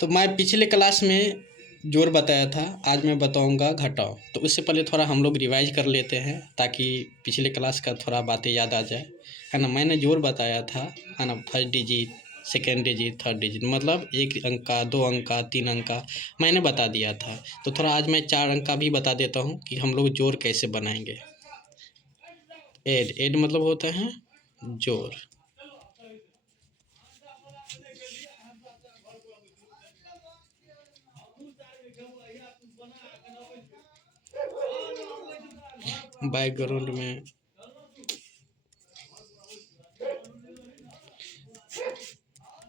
तो मैं पिछले क्लास में जोड़ बताया था, आज मैं बताऊंगा घटाव। तो उससे पहले थोड़ा हम लोग रिवाइज कर लेते हैं ताकि पिछले क्लास का थोड़ा बातें याद आ जाए, है ना। मैंने जोड़ बताया था, है ना, first digit, second digit, third digit, मतलब 1 अंक का, 2 अंक का, 3 अंक का मैंने बता दिया था। तो थोड़ा आज मैं 4 अंक का भी बता देता हूँ कि हम लोग जोड़ कैसे बनाएंगे। ऐड मतलब होता है जोड़। बैकग्राउंड में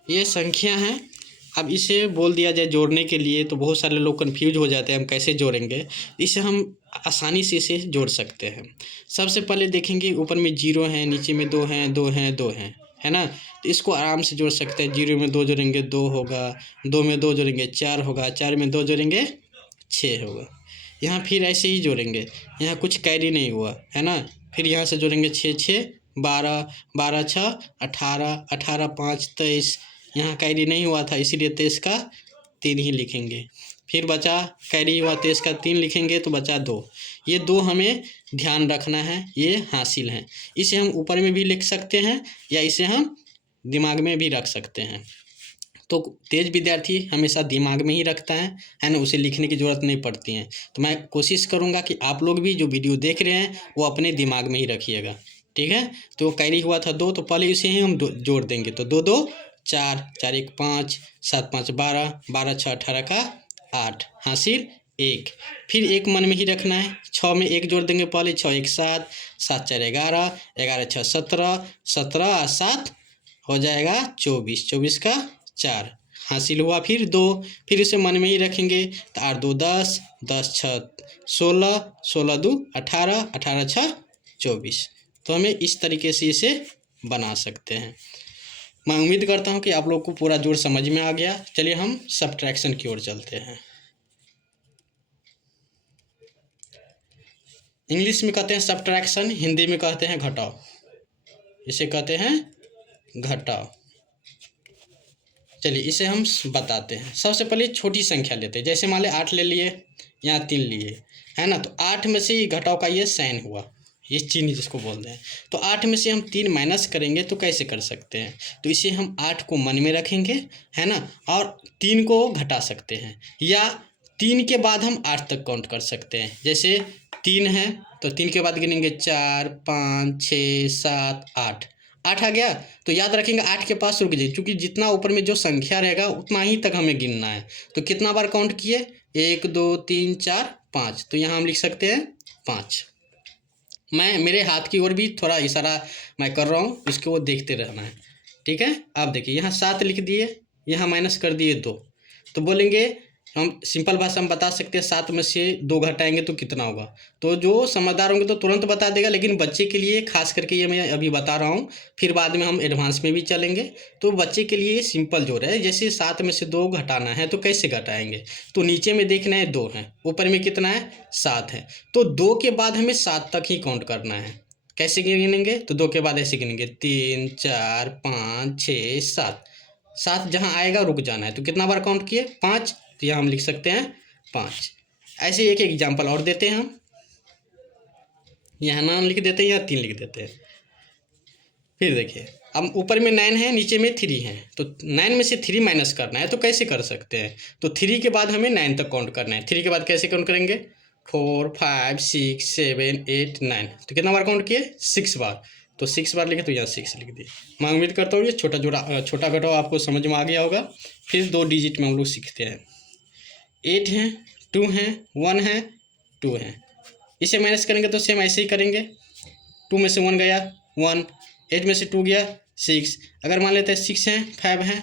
ये संख्या है। अब इसे बोल दिया जाए जोड़ने के लिए तो बहुत सारे लोग कंफ्यूज हो जाते हैं, हम कैसे जोड़ेंगे। इसे हम आसानी से इसे जोड़ सकते हैं। सबसे पहले देखेंगे ऊपर में 0 है, नीचे में 2 हैं, 2 हैं, 2 हैं, है ना। तो इसको आराम से जोड़ सकते हैं। 0 में 2 जोड़ेंगे 2 होगा, 2 में 2 जोड़ेंगे 4 होगा, 4 में 2 जोड़ेंगे 6 होगा। यहाँ फिर ऐसे ही जोड़ेंगे, यहाँ कुछ कैरी नहीं हुआ, है ना। फिर यहाँ से जोड़ेंगे 6 6 12, 12 6 18, 18 5 23। यहाँ कैरी नहीं हुआ था इसीलिए 23 का 3 ही लिखेंगे। फिर बचा कैरी हुआ 23 का 3 लिखेंगे तो बचा 2। ये 2 हमें ध्यान रखना है, ये हासिल हैं। इसे हम ऊपर में भी लिख सकते हैं या इसे हम दिमाग में भी रख सकते हैं। तो तेज विद्यार्थी हमेशा दिमाग में ही रखता है ना, उसे लिखने की ज़रूरत नहीं पड़ती है। तो मैं कोशिश करूँगा कि आप लोग भी जो वीडियो देख रहे हैं वो अपने दिमाग में ही रखिएगा, ठीक है। तो कैरी हुआ था 2, तो पहले इसे ही हम जोड़ देंगे। तो 2 2 4, 4 1 5, 7 5 12, 12 6 18 का 8, हासिल 1। फिर एक मन में ही रखना है। 6 में 1 जोड़ देंगे पहले, 6 1 7, 7 4 11, 11 6 17, 17 और 7 हो जाएगा 24, 24 का 4 हासिल हुआ। फिर 2, फिर इसे मन में ही रखेंगे। तो 8 2 10, 10 6 16, 16 2 18, 18 6 24। तो हमें इस तरीके से इसे बना सकते हैं। मैं उम्मीद करता हूँ कि आप लोग को पूरा जोड़ समझ में आ गया। चलिए हम सब्ट्रैक्शन की ओर चलते हैं। इंग्लिश में कहते हैं सब्ट्रैक्शन, हिंदी में कहते हैं घटाव। इसे कहते हैं घटाव। चलिए इसे हम बताते हैं। सबसे पहले छोटी संख्या लेते हैं, जैसे मान लें 8 ले लिए, यहाँ 3 लिए, है ना। तो 8 में से घटाव का ये साइन हुआ, ये चिन्ह जिसको बोलते हैं। तो 8 में से हम 3 माइनस करेंगे तो कैसे कर सकते हैं। तो इसे हम 8 को मन में रखेंगे, है ना, और 3 को घटा सकते हैं, या 3 के बाद हम 8 तक काउंट कर सकते हैं। जैसे 3 है तो 3 के बाद गिनेंगे 4 5 6 7 8, 8 आ गया। तो याद रखेंगे 8 के पास रुक जाइए, क्योंकि जितना ऊपर में जो संख्या रहेगा उतना ही तक हमें गिनना है। तो कितना बार काउंट किए, 1 2 3 4 5, तो यहाँ हम लिख सकते हैं 5। मैं मेरे हाथ की ओर भी थोड़ा इशारा मैं कर रहा हूँ, इसको वो देखते रहना है, ठीक है। आप देखिए यहाँ 7 लिख दिए, यहाँ माइनस कर दिए 2। तो बोलेंगे हम सिंपल भाषा में बता सकते हैं 7 में से 2 घटाएंगे तो कितना होगा। तो जो समझदार होंगे तो तुरंत बता देगा, लेकिन बच्चे के लिए खास करके ये मैं अभी बता रहा हूँ, फिर बाद में हम एडवांस में भी चलेंगे। तो बच्चे के लिए सिंपल जोड़ है। जैसे 7 में से 2 घटाना है तो कैसे घटाएंगे। तो नीचे में देखना है 2 है, ऊपर में कितना है 7 है। तो 2 के बाद हमें 7 तक ही काउंट करना है। कैसे गिनेंगे, तो 2 के बाद ऐसे गिनेंगे 3 4 5 6 7, 7 जहाँ आएगा रुक जाना है। तो कितना बार काउंट किए 5, तो यहाँ हम लिख सकते हैं 5। ऐसे एक एग्जाम्पल और देते हैं हम, यहाँ 9 लिख देते हैं या 3 लिख देते हैं। फिर देखिए अब ऊपर में 9 है, नीचे में 3 है। तो 9 में से 3 माइनस करना है तो कैसे कर सकते हैं। तो 3 के बाद हमें 9 तक काउंट करना है। 3 के बाद कैसे काउंट करेंगे, 4 5 6 7 8 9। तो कितना बार काउंट किए 6 बार। तो 6 बार लिखे तो यहाँ 6 लिख दिए। मैं उम्मीद करता हूँ ये छोटा घटाव आपको समझ में आ गया होगा। फिर 2 डिजिट में हम लोग सीखते हैं। 8 है, 2 है, 1 है, 2 है। इसे माइनस करेंगे तो सेम ऐसे ही करेंगे। 2 में से 1 गया 1, 8 में से 2 गया 6। अगर मान लेते हैं 6 है 5 है,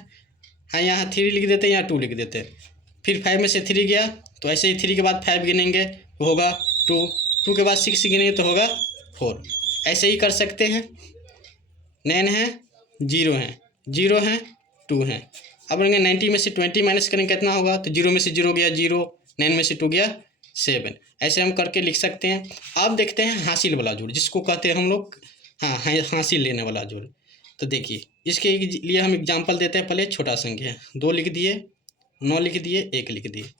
हाँ यहाँ 3 लिख देते हैं, यहाँ 2 लिख देते हैं। फिर 5 में से 3 गया तो ऐसे ही 3 के बाद 5 गिनेंगे तो होगा 2, 2 के बाद 6 गिनेंगे तो होगा 4। ऐसे ही कर सकते हैं। 9 है, 0 है, 0 है, 2 है। अब अगर 90 में से 20 माइनस करेंगे कितना होगा, तो 0 में से 0 गया 0, 9 में से 2 गया 7। ऐसे हम करके लिख सकते हैं। अब देखते हैं हासिल वाला जोड़, जिसको कहते हैं हम लोग, हाँ हासिल लेने वाला जोड़। तो देखिए इसके लिए हम एग्जांपल देते हैं। पहले छोटा संख्या 2 लिख दिए, 9 लिख दिए, 1 लिख दिए।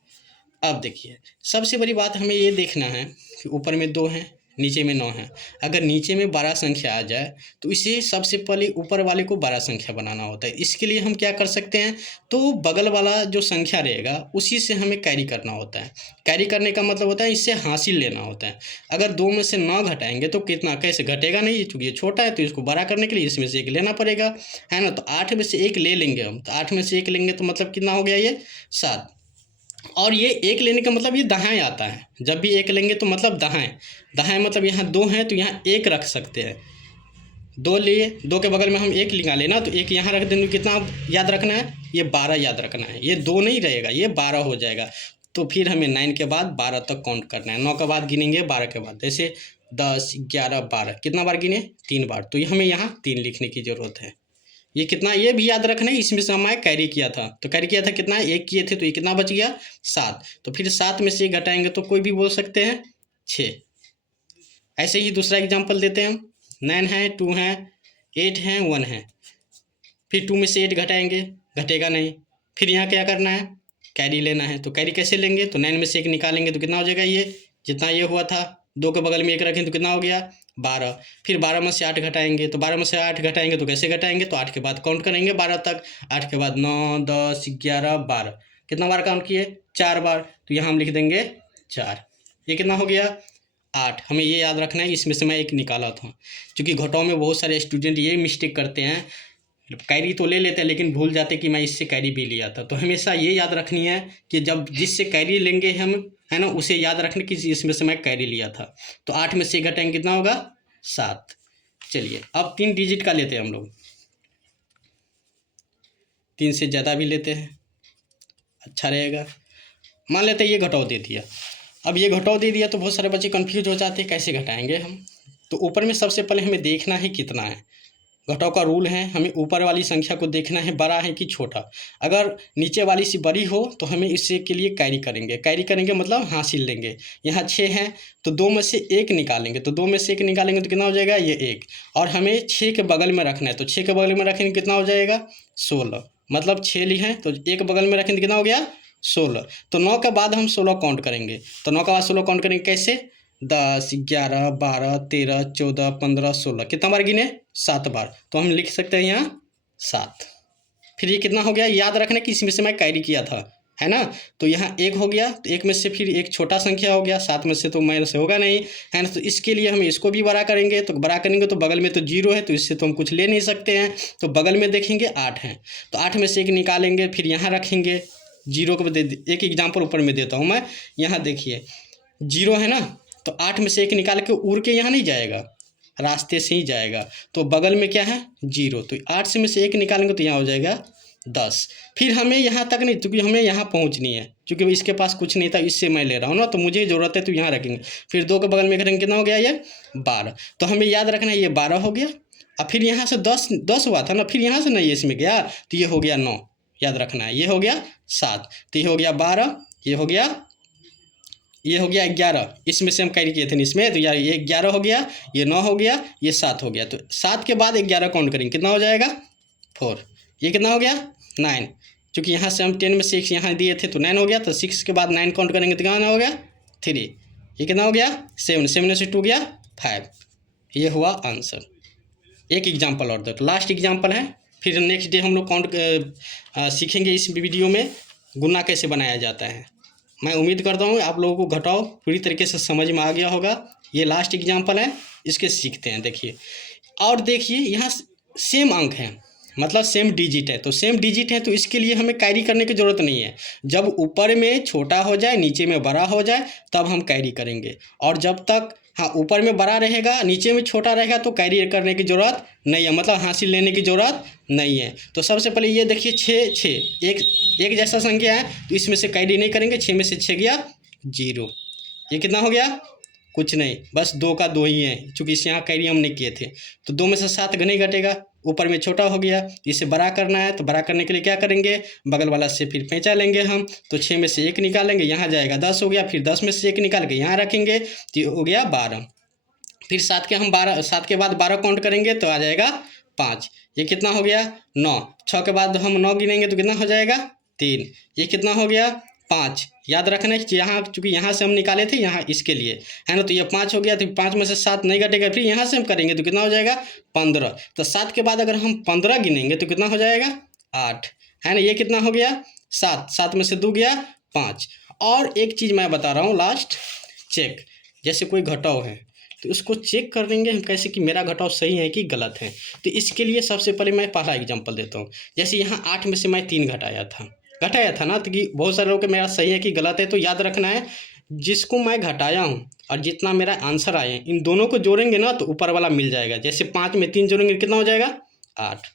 अब देखिए, सबसे बड़ी बात हमें ये देखना है कि ऊपर में 2 हैं, नीचे में 9 है। अगर नीचे में बड़ा संख्या आ जाए तो इसे सबसे पहले ऊपर वाले को बड़ा संख्या बनाना होता है। इसके लिए हम क्या कर सकते हैं, तो बगल वाला जो संख्या रहेगा उसी से हमें कैरी करना होता है। कैरी करने का मतलब होता है इससे हासिल लेना होता है। अगर 2 में से 9 घटाएंगे तो कितना, कैसे घटेगा नहीं, चूँकि ये छोटा है तो इसको बड़ा करने के लिए इसमें से 1 लेना पड़ेगा, है ना। तो 8 में से 1 ले लेंगे हम, तो 8 में से 1 लेंगे तो मतलब कितना हो गया, ये 7। और ये 1 लेने का मतलब ये दाएँ आता है। जब भी 1 लेंगे तो मतलब दाएँ, दाएँ मतलब यहाँ 2 हैं तो यहाँ 1 रख सकते हैं। 2 लिए, 2 के बगल में हम 1 निकाले ना, तो 1 यहाँ रख देंगे। कितना याद रखना है, ये 12 याद रखना है। ये 2 नहीं रहेगा, ये 12 हो जाएगा। तो फिर हमें 9 के बाद 12 तक काउंट करना है। 9 के बाद गिनेंगे, 12 के बाद, जैसे 10, 11, 12 कितना बार गिने, 3 बार। तो ये हमें यहाँ 3 लिखने की ज़रूरत है। ये कितना, ये भी याद रखना है, इसमें से हमारे कैरी किया था, तो कैरी किया था कितना, 1 किए थे, तो ये कितना बच गया, 7। तो फिर 7 में से घटाएंगे तो कोई भी बोल सकते हैं 6। ऐसे ही दूसरा एग्जांपल देते हैं हम। 9 है, 2 है, 8 है, 1 है। फिर 2 में से 8 घटाएंगे, घटेगा नहीं। फिर यहाँ क्या करना है, कैरी लेना है। तो कैरी कैसे लेंगे, तो 9 में से 1 निकालेंगे तो कितना हो जाएगा, ये जितना ये हुआ था, 2 के बगल में 1 रखें तो कितना हो गया, 12। फिर 12 में से 8 घटाएंगे, तो 12 में से 8 घटाएंगे तो कैसे घटाएंगे, तो 8 के बाद काउंट करेंगे 12 तक। 8 के बाद 9, 10, 11, 12, कितना बार काउंट किए, 4 बार। तो यहाँ हम लिख देंगे 4। ये कितना हो गया, 8। हमें ये याद रखना है, इसमें से मैं 1 निकाला था। क्योंकि घटाव में बहुत सारे स्टूडेंट ये मिस्टेक करते हैं, कैरी तो ले लेते हैं लेकिन भूल जाते कि मैं इससे कैरी भी लिया था। तो हमेशा ये याद रखनी है कि जब जिससे कैरी लेंगे हम, है ना, उसे याद रखने की इसमें से मैं कैरी लिया था। तो 8 में से घटाएंगे कितना होगा, 7। चलिए अब 3 डिजिट का लेते हैं हम लोग, 3 से ज़्यादा भी लेते हैं, अच्छा रहेगा। मान लेते हैं ये घटाव दे दिया। अब ये घटाव दे दिया तो बहुत सारे बच्चे कंफ्यूज हो जाते हैं, कैसे घटाएंगे हम। तो ऊपर में सबसे पहले हमें देखना है कितना है। घटाव का रूल है, हमें ऊपर वाली संख्या को देखना है बड़ा है कि छोटा। अगर नीचे वाली से बड़ी हो तो हमें इससे के लिए कैरी करेंगे, कैरी करेंगे मतलब हासिल लेंगे। यहाँ 6 है तो 2 में से 1 निकालेंगे, तो 2 में से 1 निकालेंगे तो कितना हो जाएगा, ये 1। और हमें 6 के बगल में रखना है, तो 6 के बगल में रखेंगे कितना हो जाएगा, 16। मतलब 6 ली है तो 1 बगल में रखेंगे कितना हो गया, 16। तो 9 के बाद हम 16 काउंट करेंगे। तो 9 के बाद 16 काउंट करेंगे कैसे, 10, 11, 12, 13, 14, 15, 16, कितना बार गिने, 7 बार। तो हम लिख सकते हैं यहाँ 7। फिर ये कितना हो गया, याद रखना कि इसमें से मैं कैरी किया था, है ना। तो यहाँ 1 हो गया, तो 1 में से फिर एक छोटा संख्या हो गया, 7 में से तो माइनस से होगा नहीं, है ना। तो इसके लिए हम इसको भी बड़ा करेंगे, तो बड़ा करेंगे तो बगल में तो 0 है तो इससे तो हम कुछ ले नहीं सकते हैं। तो बगल में देखेंगे 8 है, तो 8 में से 1 निकालेंगे, फिर यहाँ रखेंगे 0 को। एक एग्जाम्पल ऊपर में देता हूँ मैं, यहाँ देखिए 0 है ना, तो 8 में से 1 निकाल के उड़ के यहाँ नहीं जाएगा, रास्ते से ही जाएगा। तो बगल में क्या है, 0। तो 8 से में से 1 निकालेंगे तो यहाँ हो जाएगा 10। फिर हमें यहाँ तक नहीं, क्योंकि हमें यहाँ पहुँचनी है, क्योंकि इसके पास कुछ नहीं था, इससे मैं ले रहा हूँ ना, तो मुझे ज़रूरत है तो यहाँ रखेंगे। फिर 2 के बगल में करेंगे, कितना हो गया, ये 12। तो हमें याद रखना है ये 12 हो गया। और फिर यहाँ से 10 हुआ था ना, फिर यहाँ से नहीं इसमें गया, तो ये हो गया 9, याद रखना है। ये हो गया 7, तो ये हो गया 12, ये हो गया 11। इसमें से हम कैरी किए थे इसमें, तो यार ये 11 हो गया, ये 9 हो गया, ये 7 हो गया। तो 7 के बाद 11 काउंट करेंगे, कितना हो जाएगा, 4। ये कितना हो गया, 9। क्योंकि यहाँ से हम 10 में 6 यहाँ दिए थे तो 9 हो गया। तो 6 के बाद 9 काउंट करेंगे तो कितना हो गया, 3। ये कितना हो गया, 7। 7 में से 2 गया 5। ये हुआ आंसर। एक एग्जाम्पल और दो, तो लास्ट एग्जाम्पल है। फिर नेक्स्ट डे हम लोग काउंट सीखेंगे इस वीडियो में गुना कैसे बनाया जाता है। मैं उम्मीद करता हूँ आप लोगों को घटाव पूरी तरीके से समझ में आ गया होगा। ये लास्ट एग्जाम्पल है, इसके सीखते हैं। देखिए, और देखिए यहाँ सेम अंक है, मतलब सेम डिजिट है। तो सेम डिजिट है तो इसके लिए हमें कैरी करने की ज़रूरत नहीं है। जब ऊपर में छोटा हो जाए, नीचे में बड़ा हो जाए, तब हम कैरी करेंगे। और जब तक ऊपर में बड़ा रहेगा, नीचे में छोटा रहेगा, तो कैरी करने की ज़रूरत नहीं है, मतलब हासिल लेने की ज़रूरत नहीं है। तो सबसे पहले ये देखिए 6 एक जैसा संख्या है, तो इसमें से कैरी नहीं करेंगे। 6 में से 6 गया 0। ये कितना हो गया, कुछ नहीं, बस 2 का 2 ही है, चूँकि इस यहाँ कैरी हम नहीं किए थे। तो 2 में से 7 नहीं घटेगा, ऊपर में छोटा हो गया। इसे बड़ा करना है, तो बड़ा करने के लिए क्या करेंगे, बगल वाला से फिर पैंचा लेंगे हम। तो 6 में से 1 निकालेंगे, यहाँ जाएगा 10 हो गया। फिर 10 में से 1 निकाल के यहाँ रखेंगे, तो हो गया 12। फिर 7 के बाद 12 काउंट करेंगे तो आ जाएगा 5। ये कितना हो गया, 9। 6 के बाद हम 9 गिनेंगे तो कितना हो जाएगा, 3, ये कितना हो गया 5। याद रखना कि यहाँ चूँकि यहाँ से हम निकाले थे यहाँ इसके लिए, है ना, तो ये 5 हो गया, तो 5 में से 7 नहीं घटेगा, फिर यहाँ से हम करेंगे तो कितना हो जाएगा 15। तो 7 के बाद अगर हम 15 गिनेंगे तो कितना हो जाएगा 8, है ना। ये कितना हो गया 7, 7 में से 2 गया 5। और एक चीज़ मैं बता रहा हूँ लास्ट, चेक, जैसे कोई घटाव है तो उसको चेक कर लेंगे हम कैसे कि मेरा घटाव सही है कि गलत है। तो इसके लिए सबसे पहले मैं पहला एग्जांपल देता हूँ। जैसे यहाँ 8 में से मैं 3 घटाया था ना, तो कि बहुत सारे लोग के मेरा सही है कि गलत है। तो याद रखना है जिसको मैं घटाया हूँ और जितना मेरा आंसर आए इन दोनों को जोड़ेंगे ना तो ऊपर वाला मिल जाएगा। जैसे 5 में 3 जोड़ेंगे कितना हो जाएगा 8,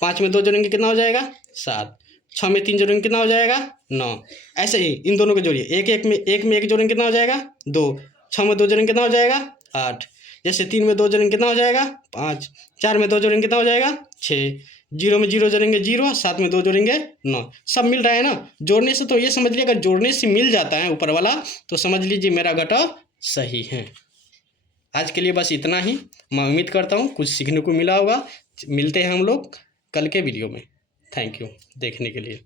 5 में 2 जोड़ेंगे कितना हो जाएगा 7, 6 में 3 जोड़ेंगे कितना हो जाएगा 9। ऐसे ही इन दोनों को जोड़िए, एक में एक जोड़ेंगे कितना हो जाएगा 2, 6 में 2 जोड़ेंगे कितना हो जाएगा 8, जैसे 3 में 2 जोड़ेंगे कितना हो जाएगा 5, 4 में 2 जोड़ेंगे कितना हो जाएगा 6, 0 में 0 जोड़ेंगे 0, 7 में 2 जोड़ेंगे 9। सब मिल रहा है ना जोड़ने से। तो ये समझ लीजिए अगर जोड़ने से मिल जाता है ऊपर वाला तो समझ लीजिए मेरा घटाव सही है। आज के लिए बस इतना ही। मैं उम्मीद करता हूँ कुछ सीखने को मिला होगा। मिलते हैं हम लोग कल के वीडियो में। थैंक यू देखने के लिए।